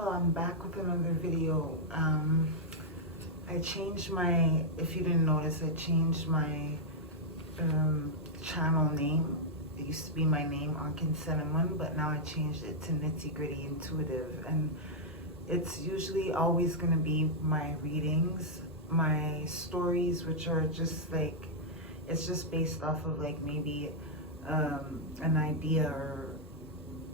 people, I'm back with another video. I changed my, if you didn't notice, I changed my channel name. It used to be my name, Ankin Cinnamon, but now I changed it to Nitty Gritty Intuitive. And it's usually always going to be my readings, my stories, which are just like, it's just based off of like maybe an idea or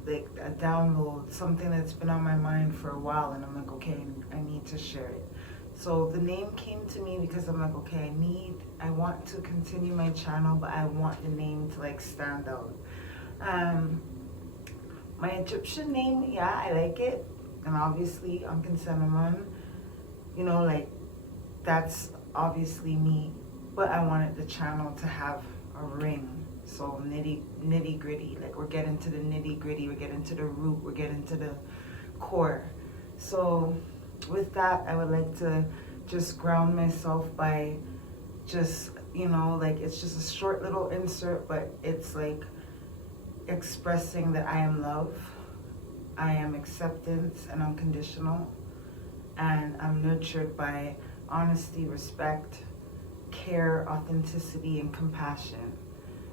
like a download, something that's been on my mind for a while, and I'm like, okay, I need to share it. So the name came to me because I'm like, okay, I want to continue my channel, but I want the name to like stand out. My Egyptian name, yeah, I like it, and obviously Ankin Cinnamon, you know, like that's obviously me, but I wanted the channel to have a ring. So nitty gritty, like we're getting to the nitty gritty, we're getting to the root, we're getting to the core. So with that, I would like to just ground myself by just, you know, like it's just a short little insert, but it's like expressing that I am love, I am acceptance and unconditional, and I'm nurtured by honesty, respect, care, authenticity, and compassion.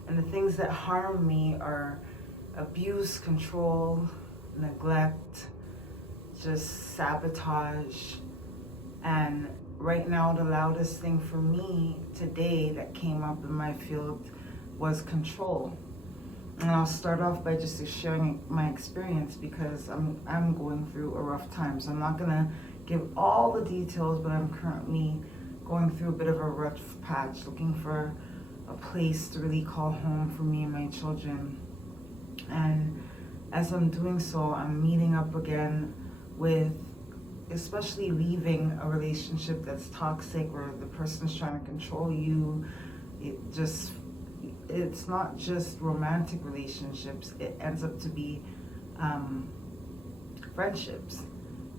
And the things that harm me are abuse, control, neglect, just sabotage. And right now, the loudest thing for me today that came up in my field was control. And I'll start off by just sharing my experience because I'm going through a rough time. So I'm not gonna give all the details, but I'm currently going through a bit of a rough patch, looking for a place to really call home for me and my children. And as I'm doing so, I'm meeting up again with, especially leaving a relationship that's toxic, where the person's trying to control you. It's not just romantic relationships, it ends up to be friendships.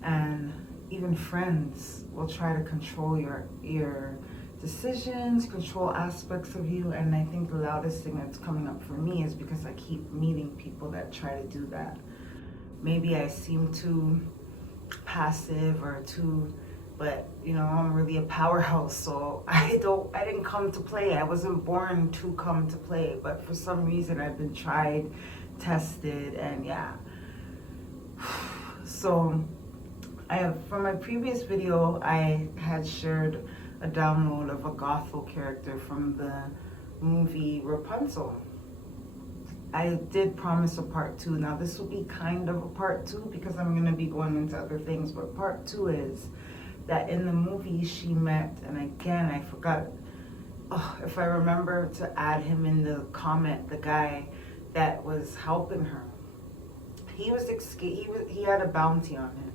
And even friends will try to control your decisions, control aspects of you. And I think the loudest thing that's coming up for me is because I keep meeting people that try to do that. Maybe I seem too passive or too, but you know, I'm really a powerhouse, so I didn't come to play. I wasn't born to come to play, but for some reason I've been tried, tested, and yeah. So from my previous video, I had shared a download of a Gothel character from the movie Rapunzel. I did promise a part 2. Now this will be kind of a part 2 because I'm going to be going into other things, but part 2 is that in the movie she met, and again I forgot, if I remember to add him in the comment, the guy that was helping her. He had a bounty on him.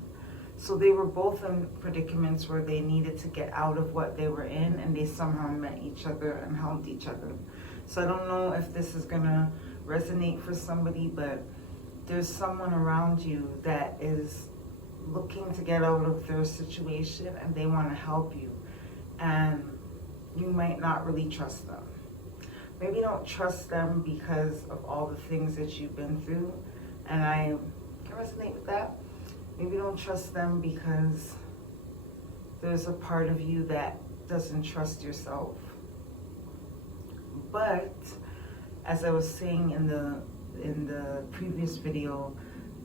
So they were both in predicaments where they needed to get out of what they were in, and they somehow met each other and helped each other. So I don't know if this is gonna resonate for somebody, but there's someone around you that is looking to get out of their situation and they want to help you, and you might not really trust them. Maybe you don't trust them because of all the things that you've been through, and I can resonate with that. Maybe you don't trust them because there's a part of you that doesn't trust yourself. But as I was saying in the previous video,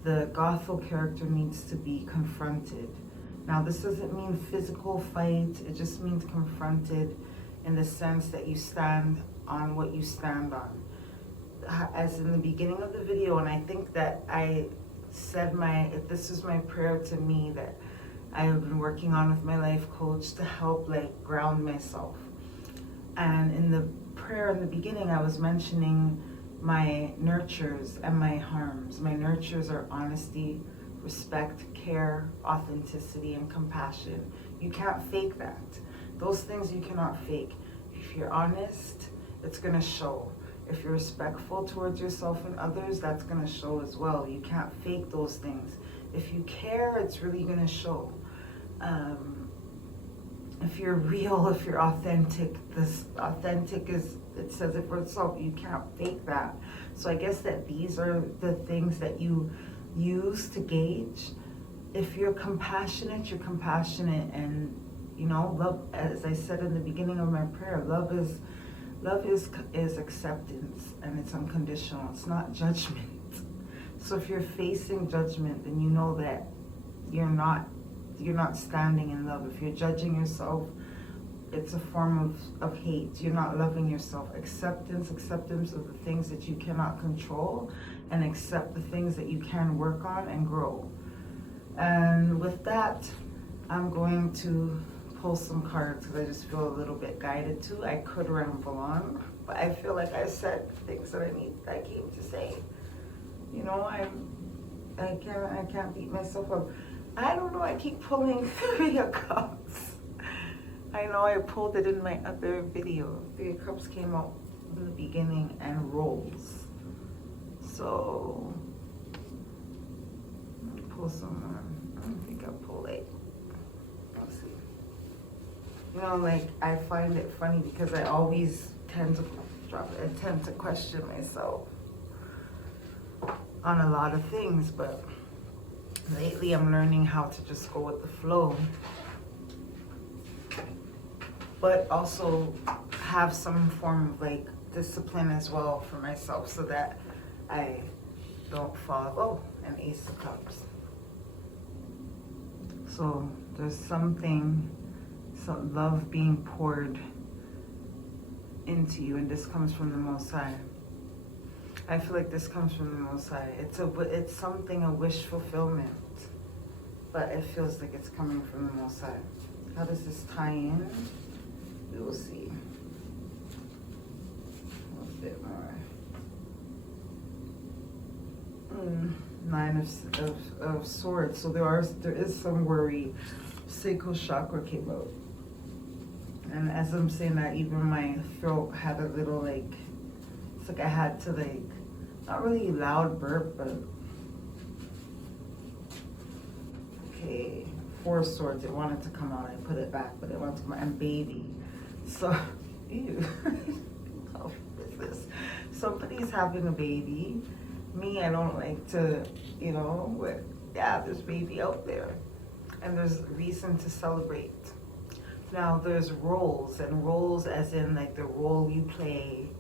the Gothel character needs to be confronted. Now this doesn't mean physical fight, it just means confronted in the sense that you stand on what you stand on. As in the beginning of the video, and I think that I said this is my prayer to me that I have been working on with my life coach to help like ground myself. And in the prayer in the beginning, I was mentioning my nurtures and my harms. My nurtures are honesty, respect, care, authenticity, and compassion. You can't fake that. Those things you cannot fake. If you're honest, it's gonna show. If you're respectful towards yourself and others, that's gonna show as well. You can't fake those things. If you care, it's really gonna show. If you're real, if you're authentic, this authentic is, it says it for itself. You can't fake that. So I guess that these are the things that you use to gauge if you're compassionate, you're compassionate. And you know, love, as I said in the beginning of my prayer, love is acceptance, and it's unconditional. It's not judgment. So if you're facing judgment, then you know that you're not standing in love. If you're judging yourself, it's a form of hate. You're not loving yourself. Acceptance of the things that you cannot control, and accept the things that you can work on and grow. And with that, I'm going to pull some cards because I just feel a little bit guided to. I could ramble on, but I feel like I said things that I came to say. You know, I can't beat myself up. I don't know, I keep pulling 3 of Cups. I know I pulled it in my other video. 3 of Cups came out in the beginning, and rolls. So, let me pull some more. I don't think I'll pull 8. Let's see. You know, like, I find it funny because I always tend to question myself on a lot of things, but lately I'm learning how to just go with the flow, but also have some form of like discipline as well for myself so that I don't fall. Oh, an Ace of Cups. So there's some love being poured into you, and this comes from the Most High. I feel like this comes from the Most High. It's something, a wish fulfillment, but it feels like it's coming from the Most High. How does this tie in? We will see. A bit more. 9 of Swords. So there is some worry. Sacral chakra came out, and as I'm saying that, even my throat had a little like. It's like I had to like, not really loud burp, but okay. 4 of Swords, it wanted to come out. I put it back, but it wanted to come out. And baby. So, ew. What is this? Somebody's having a baby. Me, I don't like to, you know, but yeah, there's baby out there. And there's reason to celebrate. Now, there's roles, and roles as in like the role you play.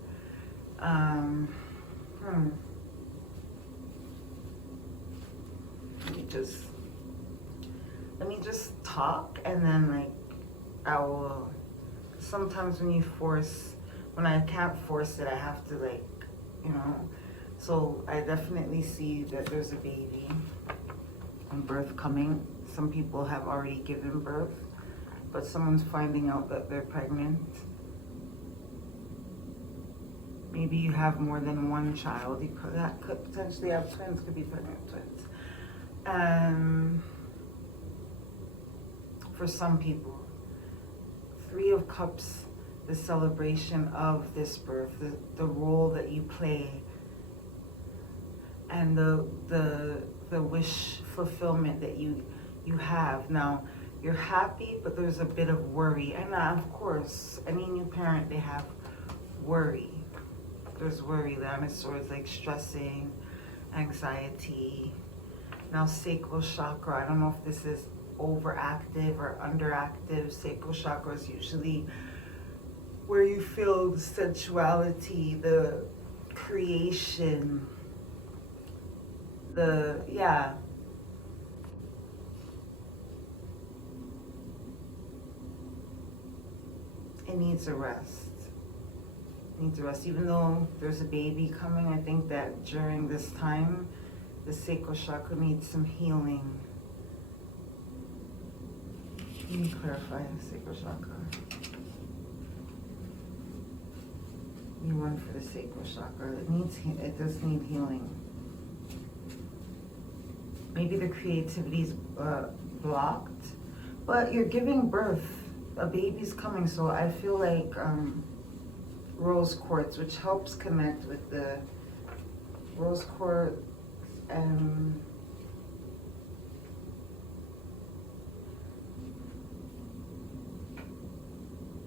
Let me just talk, and then like I will. Sometimes when I can't force it, I have to like, you know. So I definitely see that there's a baby and birth coming. Some people have already given birth, but someone's finding out that they're pregnant. Maybe you have more than one child. You could potentially have twins, could be pregnant twins. For some people, 3 of Cups, the celebration of this birth, the role that you play, and the wish fulfillment that you have. Now, you're happy, but there's a bit of worry. And of course, any new parent, they have worry. There's worry. The Nine of Swords, like stressing, anxiety. Now, sacral chakra, I don't know if this is overactive or underactive. Sacral chakra is usually where you feel the sensuality, the creation, It needs a rest. Even though there's a baby coming, I think that during this time, the sacral chakra needs some healing. Let me clarify the sacral chakra. You run for the sacral chakra. It does need healing. Maybe the creativity's blocked, but you're giving birth. A baby's coming, so I feel like rose quartz, which helps connect with the rose quartz.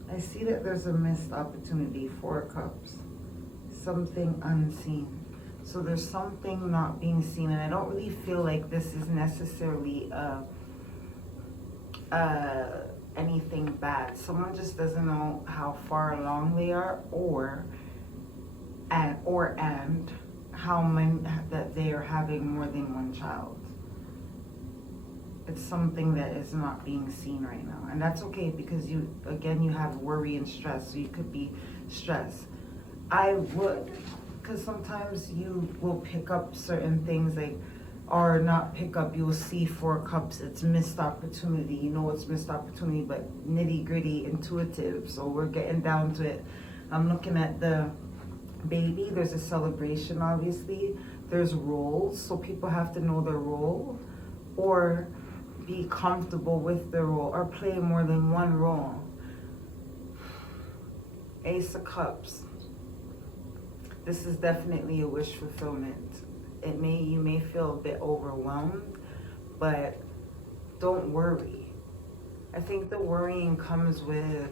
I see that there's a missed opportunity. 4 of Cups, something unseen. So there's something not being seen, and I don't really feel like this is necessarily anything bad. Someone just doesn't know how far along they are, or and how many that they are having more than one child. It's something that is not being seen right now, and that's okay, because you have worry and stress, so you could be stressed. I would, because sometimes you will pick up certain things, like, or not pick up, you'll see 4 cups, it's missed opportunity. You know it's missed opportunity, but nitty gritty, intuitive. So we're getting down to it. I'm looking at the baby. There's a celebration, obviously. There's roles, so people have to know their role, or be comfortable with their role, or play more than one role. Ace of Cups. This is definitely a wish fulfillment. You may feel a bit overwhelmed, but don't worry. I think the worrying comes with,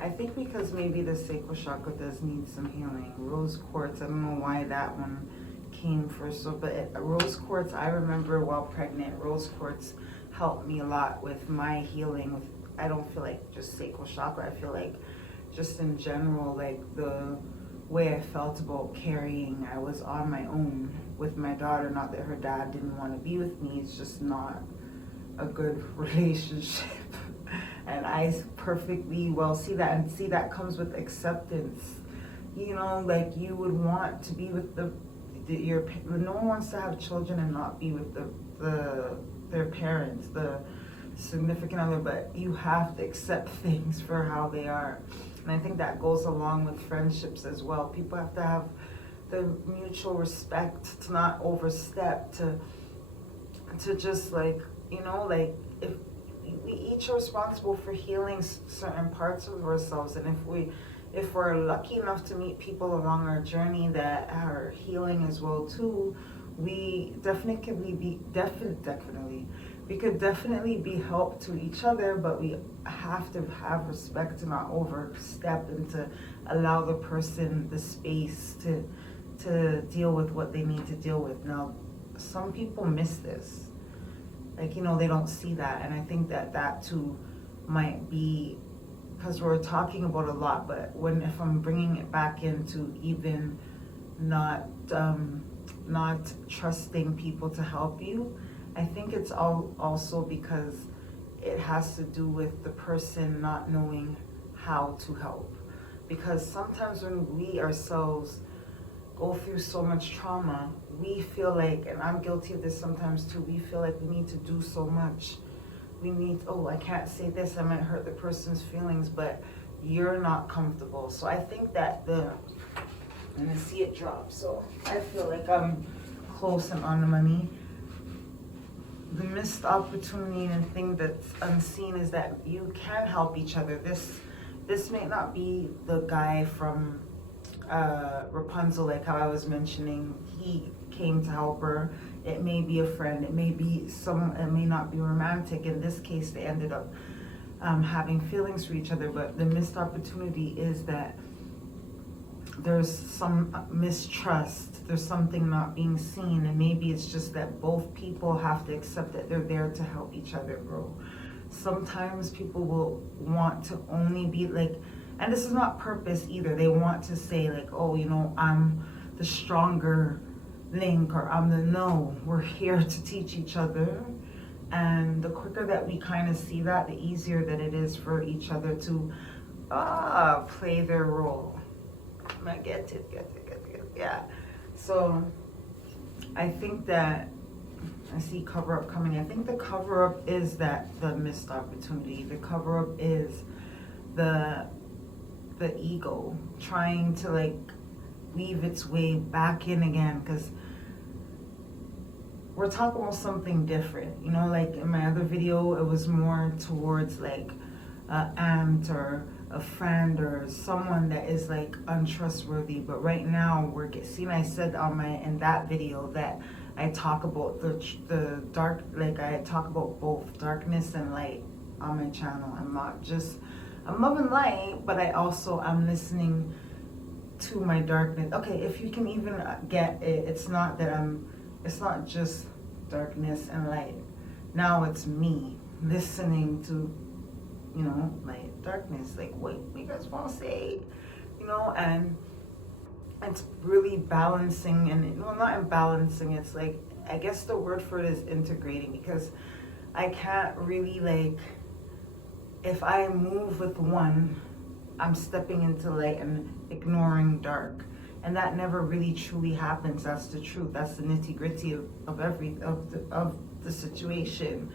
I think because maybe the sacral chakra does need some healing. Rose quartz, I don't know why that one came first. So, but rose quartz, I remember while pregnant, rose quartz helped me a lot with my healing. I don't feel like just sacral chakra, I feel like just in general, like the way I felt about carrying. I was on my own with my daughter, not that her dad didn't want to be with me, it's just not a good relationship. And I perfectly well see that, and see that comes with acceptance. You know, like you would want to be with no one wants to have children and not be with their parents, the significant other, but you have to accept things for how they are. And I think that goes along with friendships as well. People have to have the mutual respect to not overstep, to just like, you know, like if we each are responsible for healing certain parts of ourselves, and if we're lucky enough to meet people along our journey that are healing as well too, we we could definitely be help to each other, but we have to have respect to not overstep, and to allow the person the space to deal with what they need to deal with. Now, some people miss this. Like, you know, they don't see that. And I think that too might be because we're talking about a lot, but if I'm bringing it back into even not trusting people to help you, I think it's also because it has to do with the person not knowing how to help. Because sometimes when we ourselves go through so much trauma, we feel like, and I'm guilty of this sometimes too, we feel like we need to do so much. I can't say this, I might hurt the person's feelings, but you're not comfortable. So I think that and I see it drop, so I feel like I'm close and on the money. The missed opportunity and thing that's unseen is that you can help each other. This may not be the guy from Rapunzel, like how I was mentioning, he came to help her. It may be a friend, it may be it may not be romantic. In this case, they ended up having feelings for each other, but the missed opportunity is that there's some mistrust, there's something not being seen, and maybe it's just that both people have to accept that they're there to help each other grow. Sometimes people will want to only be like, and this is not purpose either, they want to say like, oh, you know, I'm the stronger link, or no, we're here to teach each other. And the quicker that we kind of see that, the easier that it is for each other to play their role. I get it. Yeah. So I think that I see cover up coming. I think the cover up is the missed opportunity. The cover up is the ego trying to like weave its way back in again, because we're talking about something different. You know, like in my other video, it was more towards like an aunt or a friend or someone that is like untrustworthy. But right now I said in that video that I talk about the dark, like I talk about both darkness and light on my channel. I'm loving light, but I'm listening to my darkness. Okay, if you can even get it, it's not that it's not just darkness and light. Now it's me listening to, like darkness, like what you guys want to say, and it's really balancing and, well, not imbalancing, it's like, I guess the word for it is integrating, because I can't really, like, if I move with one, I'm stepping into light and ignoring dark. And that never really truly happens. That's the truth. That's the nitty gritty of the situation.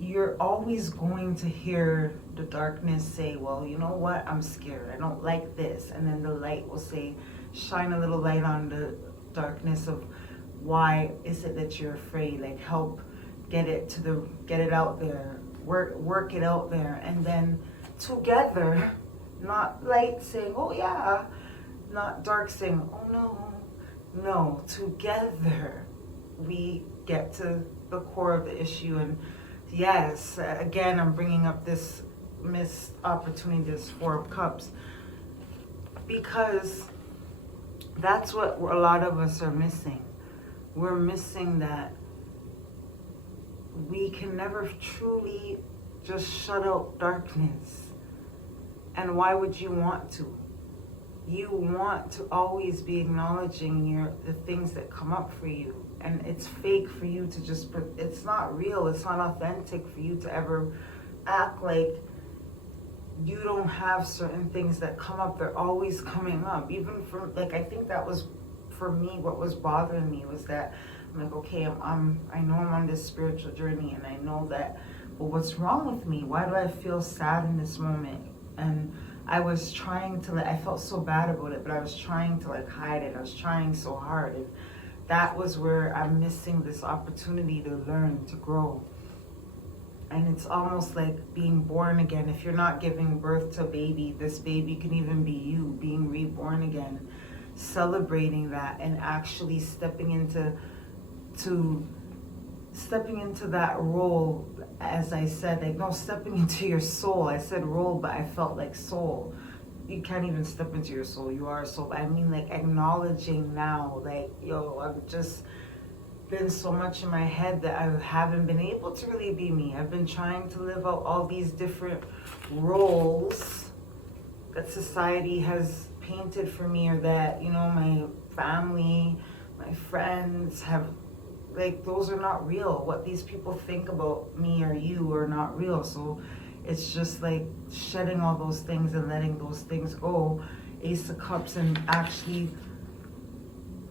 You're always going to hear the darkness say, well, you know what? I'm scared. I don't like this. And then the light will say, shine a little light on the darkness of why is it that you're afraid? Like, help get it out there. Work it out there. And then together, not light saying, oh yeah, not dark saying, oh no. No, together we get to the core of the issue. And yes, again, I'm bringing up this missed opportunity, this Four of Cups, because that's what a lot of us are missing. We're missing that we can never truly just shut out darkness. And why would you want to? You want to always be acknowledging the things that come up for you. And it's fake for you to just, it's not real, it's not authentic for you to ever act like you don't have certain things that come up. They're always coming up. Even for, like, I think that was, for me, what was bothering me was that I'm like, okay, I know I'm on this spiritual journey, and I know that, but what's wrong with me? Why do I feel sad in this moment? And I was trying to, I felt so bad about it, but I was trying to, like, hide it. I was trying so hard. And that was where I'm missing this opportunity to learn, to grow. And it's almost like being born again. If you're not giving birth to a baby, this baby can even be you being reborn again. Celebrating that and actually stepping into that role, as I said, like, no, stepping into your soul. I said role, but I felt like soul. You can't even step into your soul. You are a soul. I mean, like, acknowledging now, like, yo, I've just been so much in my head that I haven't been able to really be me. I've been trying to live out all these different roles that society has painted for me, or that, my family, my friends have, like, those are not real. What these people think about me or you are not real. So it's just like shedding all those things and letting those things go. Ace of Cups, and actually,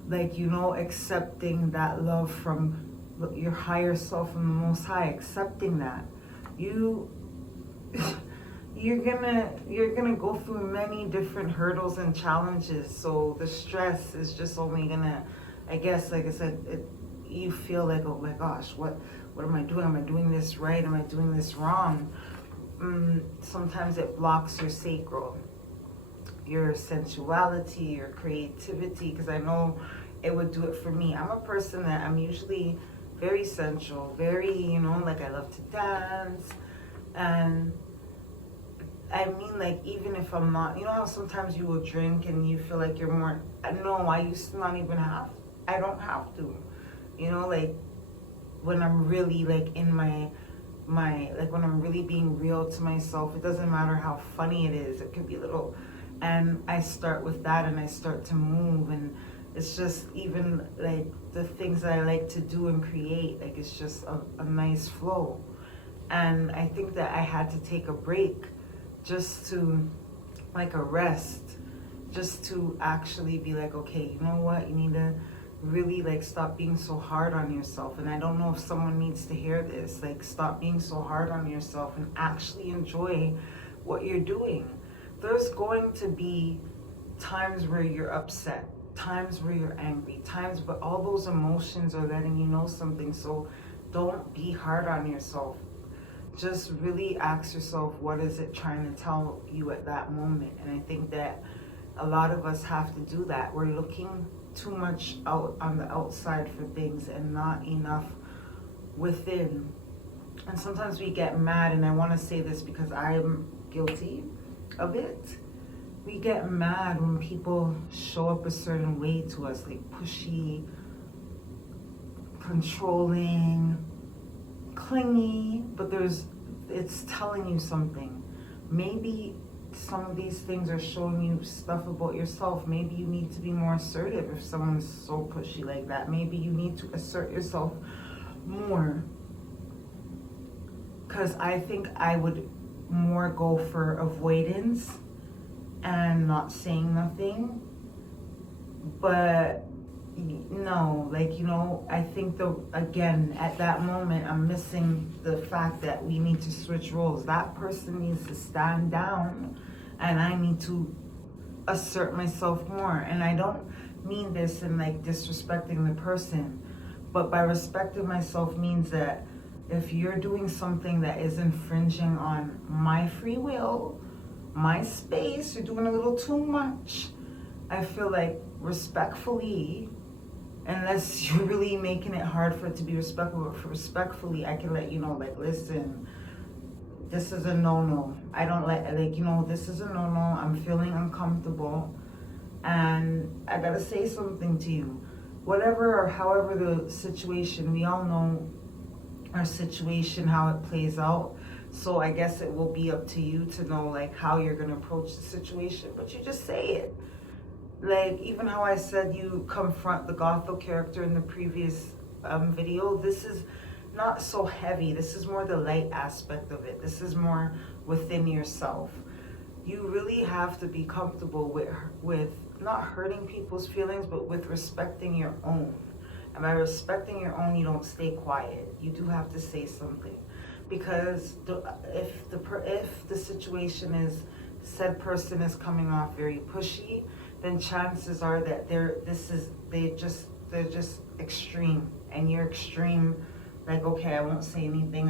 like, accepting that love from your higher self, from the Most High, accepting that you're gonna go through many different hurdles and challenges. So the stress is just only gonna, I guess, like I said, you feel like, oh my gosh, what am I doing? Am I doing this right? Am I doing this wrong? Sometimes it blocks your sacral, your sensuality, your creativity, because I know it would do it for me. I'm a person that I'm usually very sensual, very, like, I love to dance. And I mean, like, even if I'm not, how sometimes you will drink and you feel like you're more, no, I used to not even have, I don't have to, like, when I'm really, like, in my, like, when I'm really being real to myself, it doesn't matter how funny it is, it could be a little, and I start with that and I start to move, and it's just even, like, the things that I like to do and create, like, it's just a nice flow. And I think that I had to take a break just to, like, a rest, just to actually be like, okay, you know what, you need to really, like, stop being so hard on yourself. And I don't know if someone needs to hear this, like, stop being so hard on yourself and actually enjoy what you're doing. There's going to be times where you're upset, times where you're angry, times, but all those emotions are letting you know something. So don't be hard on yourself. Just really ask yourself, what is it trying to tell you at that moment? And I think that a lot of us have to do that. We're looking too much out on the outside for things and not enough within. And sometimes we get mad, and I want to say this because I'm guilty of it. we get mad when people show up a certain way to us, like pushy, controlling, clingy, but it's telling you something. Maybe some of these things are showing you stuff about yourself. Maybe you need to be more assertive if someone's so pushy like that. Maybe you need to assert yourself more. Because I think I would more go for avoidance and not saying nothing. But no, like, I think again, at that moment, I'm missing the fact that we need to switch roles. That person needs to stand down and I need to assert myself more. And I don't mean this in like disrespecting the person, but by respecting myself means that if you're doing something that is infringing on my free will, my space, you're doing a little too much. I feel like respectfully, unless you're really making it hard for it to be respectful, but respectfully, I can let you know, like, listen, this is a no-no. I don't this is a no-no. I'm feeling uncomfortable and I gotta say something to you. Whatever or however the situation, we all know our situation, how it plays out. So I guess it will be up to you to know like how you're gonna approach the situation, but you just say it. Like, even how I said you confront the Gotho character in the previous video, this is not so heavy. This is more the light aspect of it. This is more within yourself. You really have to be comfortable with not hurting people's feelings, but with respecting your own. And by respecting your own, you don't stay quiet. You do have to say something. Because if the situation is, said person is coming off very pushy, then chances are that they're just extreme, and you're extreme. Like, okay, I won't say anything.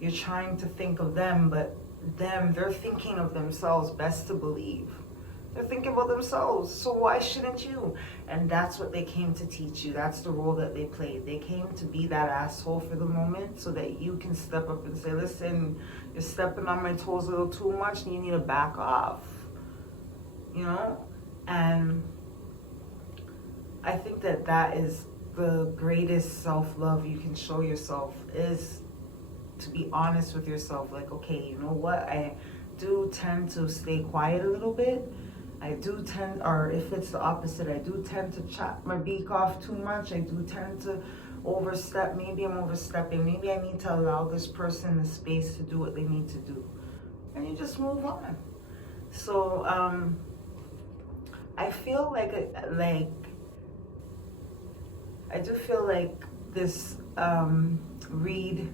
You're trying to think of them, but they're thinking of themselves. Best to believe, they're thinking about themselves. So why shouldn't you? And that's what they came to teach you. That's the role that they played. They came to be that asshole for the moment, so that you can step up and say, listen, you're stepping on my toes a little too much and you need to back off. And I think that is the greatest self-love you can show yourself, is to be honest with yourself. Like, okay, you know what? I do tend to stay quiet a little bit. Or if it's the opposite, I do tend to chop my beak off too much. I do tend to overstep. Maybe I'm overstepping. Maybe I need to allow this person the space to do what they need to do. And you just move on. So, I feel I do feel like this read,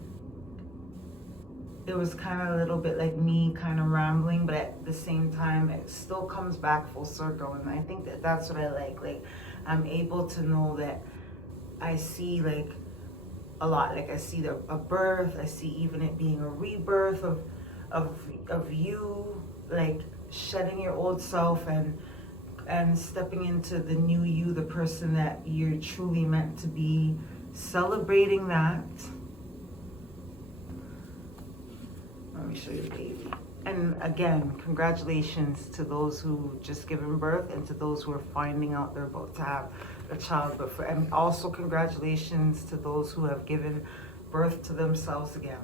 it was kind of a little bit like me kind of rambling, but at the same time, it still comes back full circle. And I think that's what I like. Like, I'm able to know that I see like a lot. Like, I see a birth. I see even it being a rebirth of you, like shedding your old self and stepping into the new you, the person that you're truly meant to be, celebrating that. Let me show you the baby. And again, congratulations to those who just given birth and to those who are finding out they're about to have a child. And also congratulations to those who have given birth to themselves again.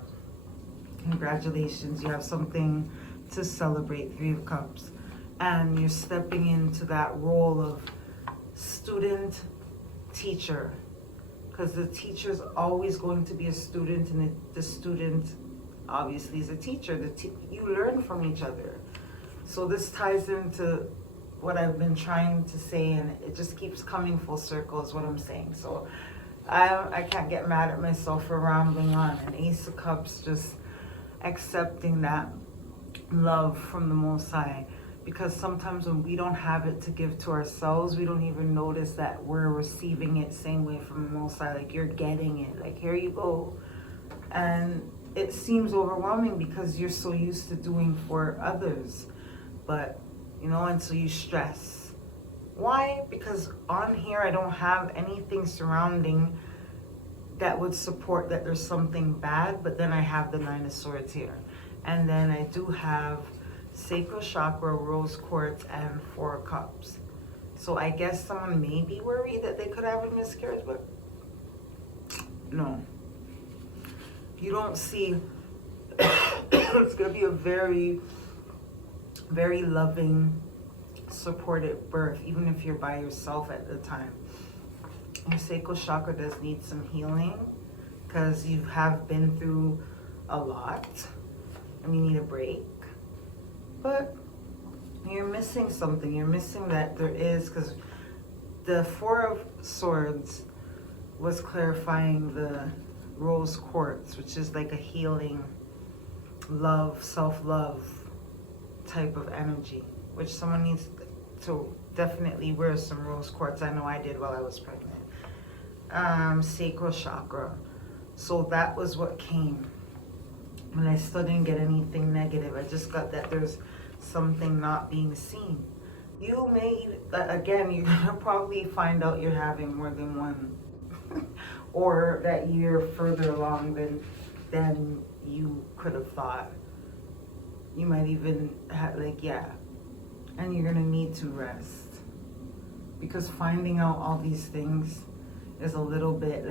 Congratulations, you have something to celebrate. 3 of Cups. And you're stepping into that role of student, teacher. Because the teacher's always going to be a student, and the student obviously is a teacher. You learn from each other. So this ties into what I've been trying to say, and it just keeps coming full circle is what I'm saying. So I can't get mad at myself for rambling on. And Ace of Cups, just accepting that love from the Most High. Because sometimes when we don't have it to give to ourselves, we don't even notice that we're receiving it same way from the Most High. Like, you're getting it. Like, here you go. And it seems overwhelming because you're so used to doing for others. But, and so you stress. Why? Because on here I don't have anything surrounding that would support that there's something bad. But then I have the 9 of Swords here. And then I do have sacral chakra, rose quartz, and 4 cups. So I guess someone may be worried that they could have a miscarriage, but no. You don't see, it's going to be a very, very loving, supportive birth, even if you're by yourself at the time. Your sacral chakra does need some healing because you have been through a lot and you need a break. But you're missing something. You're missing that there is, because the 4 of Swords was clarifying the rose quartz, which is like a healing, love, self-love type of energy, which someone needs to definitely wear some rose quartz. I know I did while I was pregnant. Sacral chakra. So that was what came. And I still didn't get anything negative. I just got that there's something not being seen. You may, again, you're gonna probably find out you're having more than one, or that you're further along than you could have thought. You might even have, and you're gonna need to rest, because finding out all these things is a little bit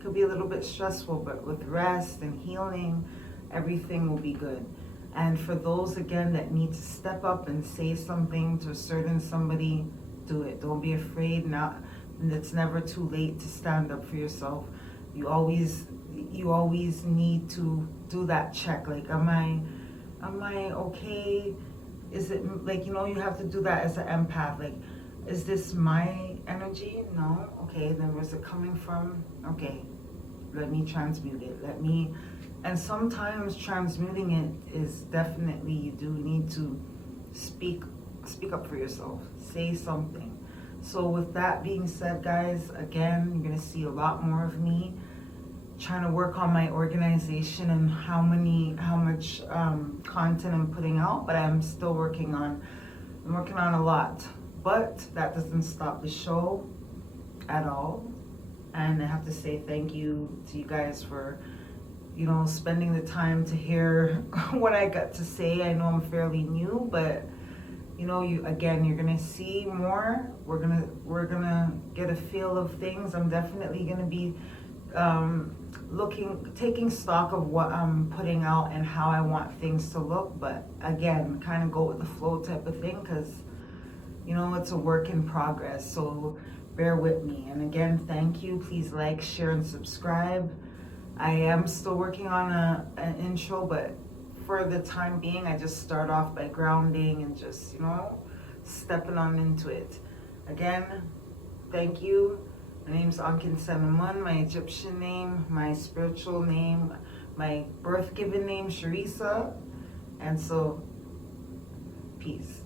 could be a little bit stressful, but with rest and healing, everything will be good. And for those, again, that need to step up and say something to a certain somebody, do it. Don't be afraid. It's never too late to stand up for yourself. You always need to do that check. Like, am I okay? Is it, you have to do that as an empath. Like, is this my energy? No? Okay, then where's it coming from? Okay, let me transmute it. And sometimes transmuting it is definitely, you do need to speak up for yourself. Say something. So with that being said, guys, again, you're going to see a lot more of me trying to work on my organization and how much content I'm putting out, but I'm still working on a lot. But that doesn't stop the show at all. And I have to say thank you to you guys for, spending the time to hear what I got to say. I know I'm fairly new, but you're gonna see more. We're gonna get a feel of things. I'm definitely gonna be taking stock of what I'm putting out and how I want things to look. But again, kind of go with the flow type of thing, because it's a work in progress. So bear with me. And again, thank you. Please like, share, and subscribe. I am still working on an intro, but for the time being, I just start off by grounding and just, stepping on into it. Again, thank you. My name's Ankin Senamun, my Egyptian name, my spiritual name, my birth given name, Sharisa. And so, peace.